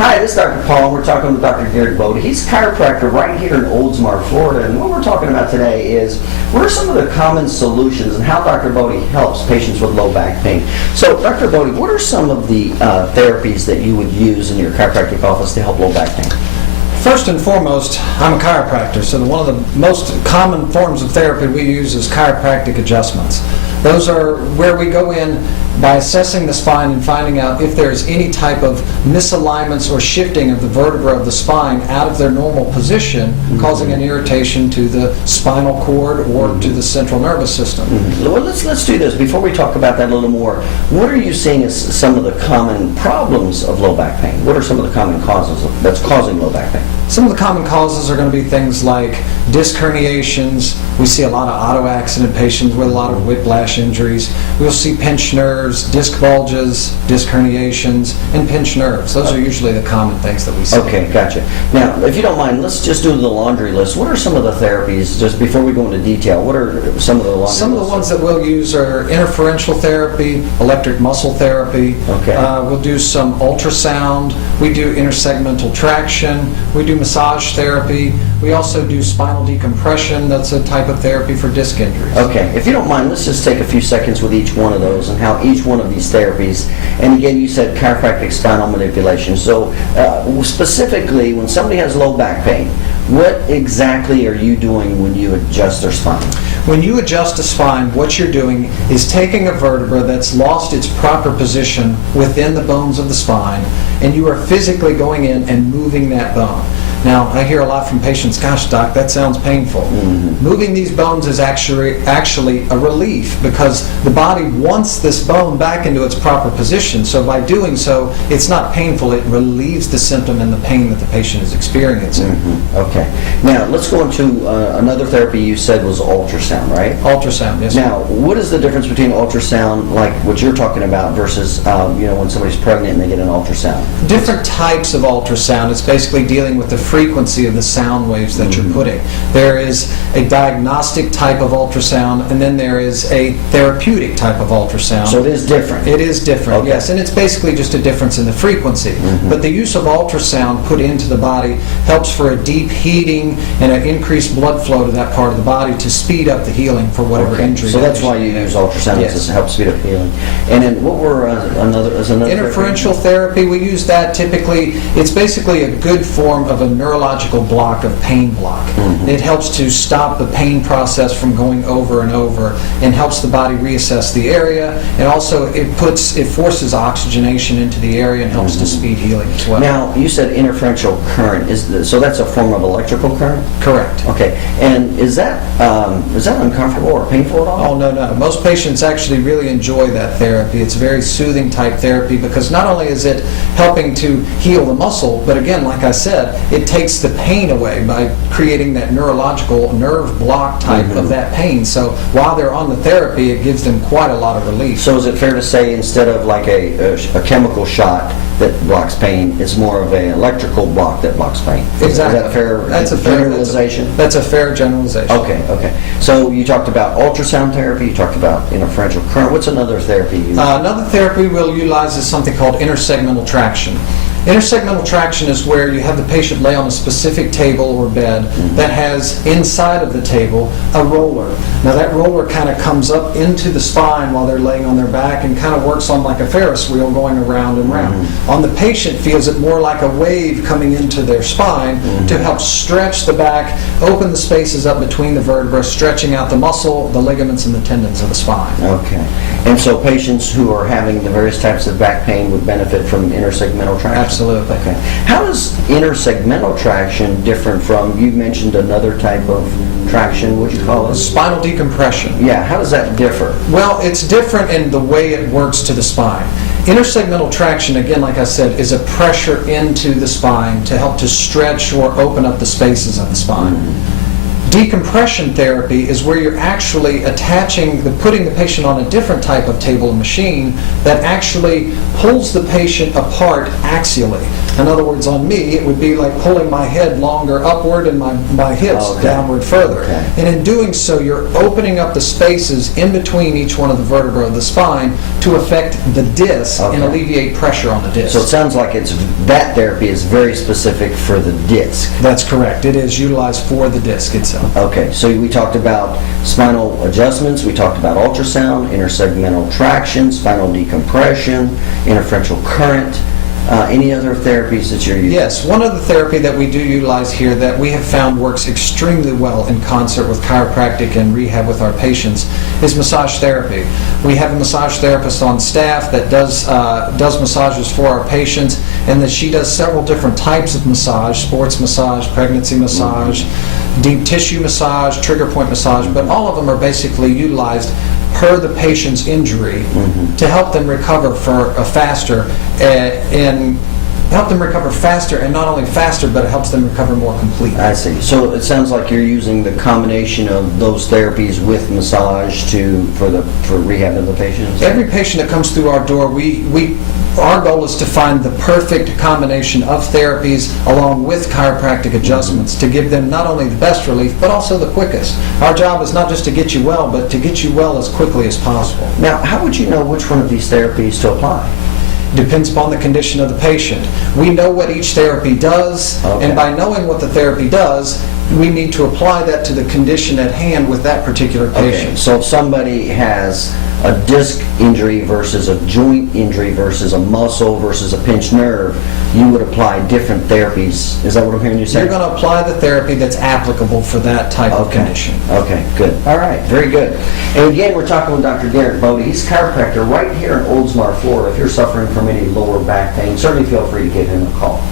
Hi, this is Dr. Paul. We're talking with Dr. Gary Bode. He's a chiropractor right here in Oldsmar, Florida. And what we're talking about today is what are some of the common solutions and how Dr. Bode helps patients with low back pain. So, Dr. Bode, what are some of the therapies that you would use in your chiropractic office to help low back pain? First and foremost, I'm a chiropractor, so one of the most common forms of therapy we use is chiropractic adjustments. Those are where we go in by assessing the spine and finding out if there's any type of misalignments or shifting of the vertebra of the spine out of their normal position, causing an irritation to the spinal cord or to the central nervous system. Well, let's do this. Before we talk about that a little more, what are you seeing as some of the common problems of low back pain? What are some of the common causes that's causing low back pain? Some of the common causes are going to be things like disc herniations. We see a lot of auto accident patients with a lot of whiplash injuries. We'll see pinched nerves, disc bulges, disc herniations, and pinched nerves. Those are usually the common things that we see. Okay, gotcha. Now, if you don't mind, let's just do the laundry list. What are some of the therapies, just before we go into detail, what are some of the laundry Some of the ones that we'll use are interferential therapy, electric muscle therapy. Okay. We'll do some ultrasound. We do intersegmental traction. We do massage therapy. We also do spinal decompression. That's a type of therapy for disc injuries. Okay, if you don't mind, let's just take a few seconds with each one of those and how each one of these therapies, and again, you said chiropractic spinal manipulation. So specifically, when somebody has low back pain, what exactly are you doing when you adjust their spine? When you adjust a spine, what you're doing is taking a vertebra that's lost its proper position within the bones of the spine, and you are physically going in and moving that bone. Now, I hear a lot from patients, gosh, doc, that sounds painful. Moving these bones is actually a relief because the body wants this bone back into its proper position. So by doing so, it's not painful. It relieves the symptom and the pain that the patient is experiencing. Okay. Now, let's go into another therapy you said was ultrasound, right? Ultrasound, yes. Now, what is the difference between ultrasound, like what you're talking about, versus when somebody's pregnant and they get an ultrasound? Different types of ultrasound. It's basically dealing with the frequency of the sound waves that you're putting. There is a diagnostic type of ultrasound, and then there is a therapeutic type of ultrasound. So it is different. It is different, Okay. yes, and it's basically just a difference in the frequency. But the use of ultrasound put into the body helps for a deep heating and an increased blood flow to that part of the body to speed up the healing for whatever injury. So that's why you use ultrasound, Yes. to help speed up healing. And then what were another Interferential therapy, we use that typically. It's basically a good form of a neurological block of pain block. It helps to stop the pain process from going over and over and helps the body reassess the area, and also it forces oxygenation into the area and helps to speed healing as well. Now, you said interferential current. So that's a form of electrical current? Correct. Okay. And is that uncomfortable or painful at all? Oh, no. Most patients actually really enjoy that therapy. It's a very soothing type therapy because not only is it helping to heal the muscle, but again, like I said, it takes the pain away by creating that neurological nerve block type of that pain. So while they're on the therapy, it gives them quite a lot of relief. So is it fair to say instead of like a chemical shot that blocks pain, it's more of an electrical block that blocks pain? Exactly. Is that a fair generalization? That's a fair generalization. Okay. So you talked about ultrasound therapy, you talked about interferential current. What's another therapy you use? Another therapy we'll utilize is something called intersegmental traction. Intersegmental traction is where you have the patient lay on a specific table or bed that has inside of the table a roller. Now that roller kind of comes up into the spine while they're laying on their back and kind of works on like a Ferris wheel going around and round. On the patient feels it more like a wave coming into their spine to help stretch the back, open the spaces up between the vertebrae, stretching out the muscle, the ligaments, and the tendons of the spine. Okay. And so patients who are having the various types of back pain would benefit from intersegmental traction? Absolutely. Okay. How is intersegmental traction different from, you mentioned another type of traction, what do you call it? Spinal decompression. Yeah, how does that differ? Well, it's different in the way it works to the spine. Intersegmental traction, again, like I said, is a pressure into the spine to help to stretch or open up the spaces of the spine. Decompression therapy is where you're actually putting the patient on a different type of table and machine that actually pulls the patient apart axially. In other words, on me, it would be like pulling my head longer upward and my hips downward further. Okay. And in doing so, you're opening up the spaces in between each one of the vertebrae of the spine to affect the disc and alleviate pressure on the disc. So it sounds like that therapy is very specific for the disc. That's correct. It is utilized for the disc itself. Okay, so we talked about spinal adjustments, we talked about ultrasound, intersegmental traction, spinal decompression, interferential current. Any other therapies that you're using? Yes, one other therapy that we do utilize here that we have found works extremely well in concert with chiropractic and rehab with our patients is massage therapy. We have a massage therapist on staff that does massages for our patients, and that she does several different types of massage: sports massage, pregnancy massage, deep tissue massage, trigger point massage, but all of them are basically utilized per the patient's injury to help them recover faster and help them recover faster, and not only faster, but it helps them recover more completely. I see. So it sounds like you're using the combination of those therapies with massage for rehab of the patients? Every patient that comes through our door, our goal is to find the perfect combination of therapies along with chiropractic adjustments to give them not only the best relief, but also the quickest. Our job is not just to get you well, but to get you well as quickly as possible. Now, how would you know which one of these therapies to apply? Depends upon the condition of the patient. We know what each therapy does, and by knowing what the therapy does, we need to apply that to the condition at hand with that particular patient. Okay, so if somebody has a disc injury versus a joint injury versus a muscle versus a pinched nerve, you would apply different therapies. Is that what I'm hearing you say? You're going to apply the therapy that's applicable for that type of condition. Okay, good. All right, very good. And again, we're talking with Dr. Derek Bode. He's a chiropractor right here in Oldsmar, Florida. If you're suffering from any lower back pain, certainly feel free to give him a call.